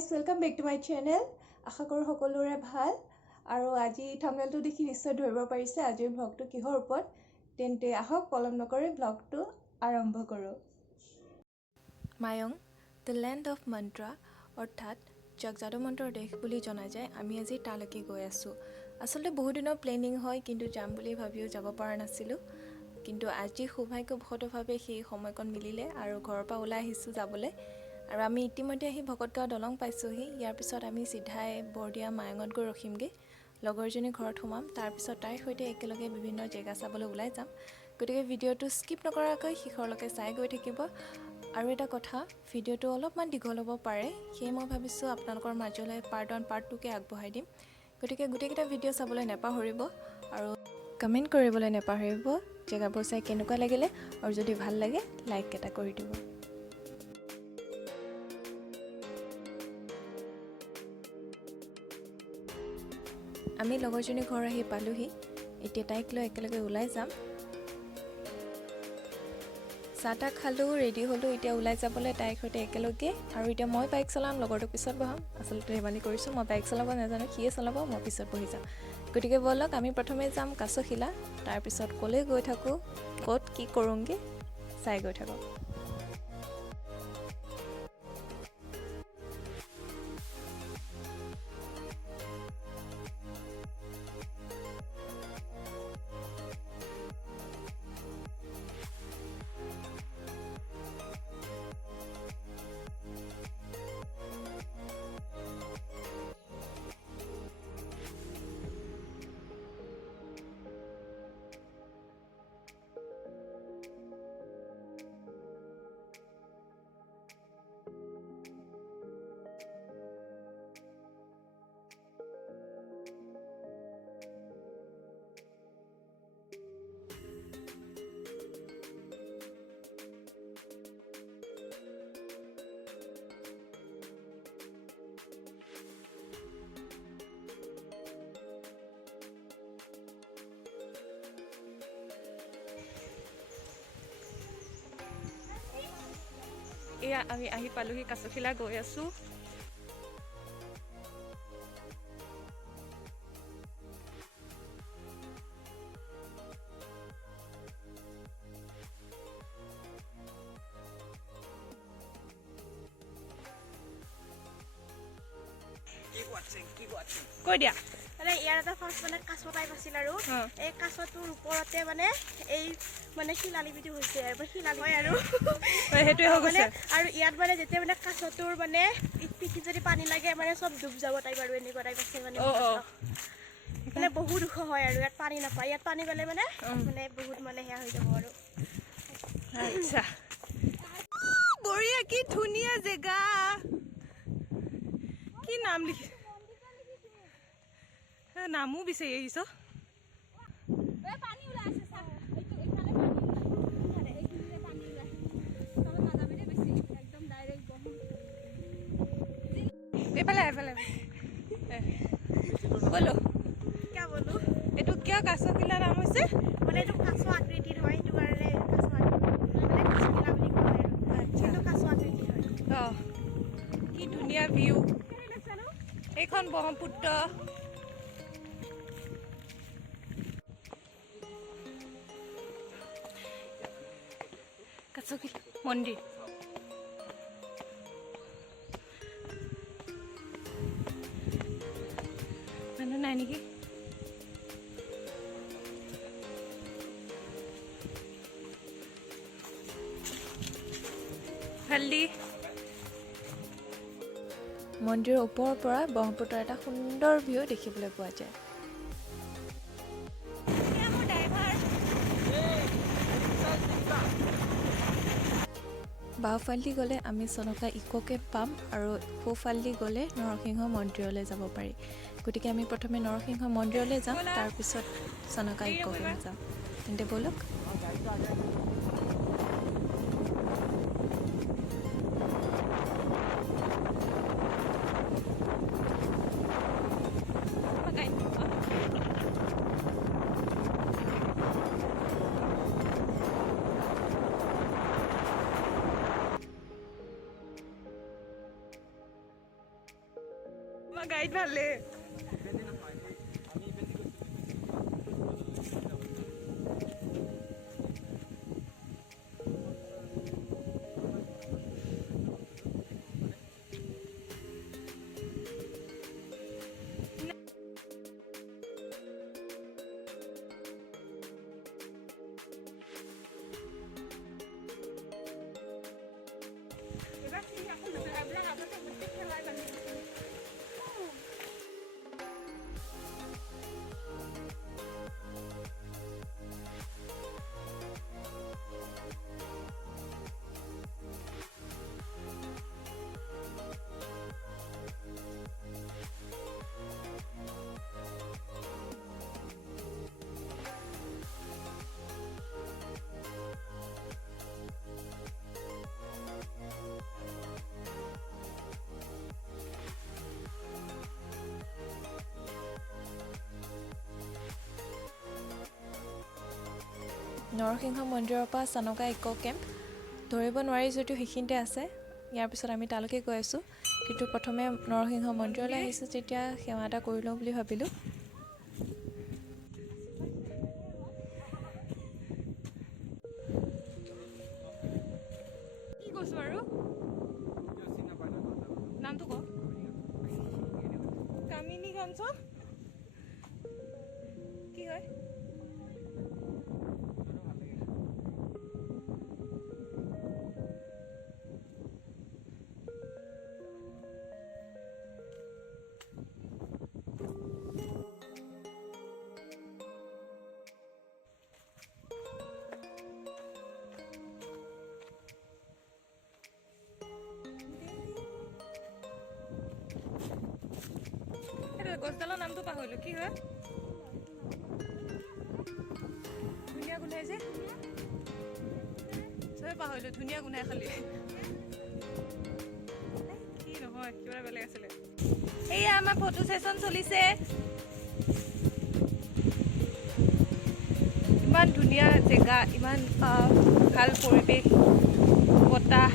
Guys welcome back to my channel. আশা কৰোঁ সকলোৰে ভাল আৰু আজি থাম্বনেইলটো দেখি নিশ্চয় ধৰিব পাৰিছে আজিৰ ব্লগটো কিহৰ ওপৰত। তেন্তে আহক পলম নকৰি ব্লগটো আৰম্ভ কৰোঁ। মায়ং দ্য লেণ্ড অফ মন্ত্ৰা অৰ্থাৎ যাক যাদু মন্ত্ৰৰ দেশ বুলি জনা যায়, আমি আজি তালৈকে গৈ আছোঁ। আচলতে বহুদিনৰ প্লেনিং হয়, কিন্তু যাম বুলি ভাবিও যাব পৰা নাছিলোঁ। কিন্তু আজি সৌভাগ্যবশতভাৱে সেই সময়কণ মিলিলে আৰু ঘৰৰ পৰা ওলাই আহিছোঁ যাবলৈ। আৰু আমি ইতিমধ্যে আহি ভকতগাঁও দলং পাইছোঁহি। ইয়াৰ পিছত আমি চিধাই বৰদিয়া মায়ঙত গৈ ৰখিমগৈ। লগৰজনী ঘৰত সোমাম, তাৰপিছত তাইৰ সৈতে একেলগে বিভিন্ন জেগা চাবলৈ ওলাই যাম। গতিকে ভিডিঅ'টো স্কিপ নকৰাকৈ শেষৰলৈকে চাই গৈ থাকিব। আৰু এটা কথা, ভিডিঅ'টো অলপমান দীঘল হ'ব পাৰে, সেয়ে মই ভাবিছোঁ আপোনালোকৰ মাজলৈ Part-1 Part-2কৈ আগবঢ়াই দিম। গতিকে গোটেইকেইটা ভিডিঅ' চাবলৈ নাপাহৰিব আৰু কমেণ্ট কৰিবলৈ নাপাহৰিব জেগাবোৰ চাই কেনেকুৱা লাগিলে, আৰু যদি ভাল লাগে লাইক এটা কৰি দিব। আমি লগৰজনী ঘৰ আহি পালোহি। এতিয়া তাইক লৈ একেলগে ওলাই যাম। চাহ তাহ খালোঁ, ৰেডি হ'লোঁ, এতিয়া ওলাই যাবলৈ তাইৰ সৈতে একেলগে। আৰু এতিয়া মই বাইক চলাম, লগৰটো পিছত বহাম। আচলতে ধেমালি কৰিছোঁ, মই বাইক চলাব নাজানো, সিয়ে চলাব, মই পিছত বহি যাম। গতিকে ব'লক, আমি প্ৰথমে যাম কাছশিলা, তাৰপিছত ক'লৈ গৈ থাকোঁ, ক'ত কি কৰোঁগৈ চাই গৈ থাকোঁ। এয়া আমি আহি পালোহি, কাছশিলা গৈ আছোঁ। কৈ দিয়া মানে ইয়াৰ এটা ফাৰ্ষ্ট মানে কাছ টাইপ আছিল আৰু এই কাছটোৰ ওপৰতে মানে এই মানে শিলালিপিটো হৈছে আৰু শিলালি হয় আৰু সেইটোৱে হৈ গৈছে। আৰু ইয়াত মানে যেতিয়া মানে কাছটোৰ মানে পিঠিত যদি পানী লাগে মানে চব ডুব যাব টাইপ আৰু এনেকুৱা টাইপ আছে মানে। মানে বহুত ওখ হয় আৰু ইয়াত পানী নাপায়, ইয়াত পানী পালে মানে মানে বহুত মানে সেয়া হৈ যাব আৰু। আচ্ছা, বঢ়িয়া, কি ধুনীয়া জেগা। কি নাম লিখি নামো বিচাৰি আহিছ। এইফালে এইফালে বলো কিয় বলো এইটো কিয় কাছশিলা নাম হৈছে? মানে এইটো কাছ আকৃতিৰ হয়, সেইটো কাৰণে কাছ আকৃতিৰ মানে কাছশিলা বুলি কয় আৰু। কিন্তু কাছ আকৃতিৰ হয়। অঁ, কি ধুনীয়া ভিউ। এইখন ব্ৰহ্মপুত্ৰ। কাছশিলা মন্দিৰ। মানুহ নাই নেকি? হালদি। মন্দিৰৰ ওপৰৰ পৰা ব্ৰহ্মপুত্ৰৰ এটা সুন্দৰ ভিউ দেখিবলৈ পোৱা যায়। বাওঁফালেদি গ'লে আমি চনকা ইক' কেম্প পাম আৰু সোঁফালেদি গ'লে নৰসিংহ মন্দিৰলৈ যাব পাৰি। গতিকে আমি প্ৰথমে নৰসিংহ মন্দিৰলৈ যাম, তাৰপিছত চনকা ইক' কেম্প যাম। তেন্তে ব'লক। গাইড ভালে নৰসিংহ মন্দিৰৰ পৰা চানকা ইক' কেম্প ধৰিব নোৱাৰি যদিও সেইখিনিতে আছে। ইয়াৰ পিছত আমি তালৈকে গৈ আছোঁ, কিন্তু প্ৰথমে নৰসিংহ মন্দিৰলৈ আহিছোঁ যেতিয়া সেৱা এটা কৰি লওঁ বুলি ভাবিলোঁ। কি কৈছোঁ আৰু নামটো ক কামিনী কাঞ্চন কি হয় গছডালৰ নামটো পাহৰিলোঁ কি হয় ধুনীয়া গোন্ধাই যে চবে পাহৰিলোঁ ধুনীয়া গোন্ধাই খালি কি নহয় কিবা বেলেগ আছিলে। এয়া আমাৰ ফটো ছেশ্যন চলিছে। ইমান ধুনীয়া জেগা, ইমান ভাল পৰিৱেশ, বতাহ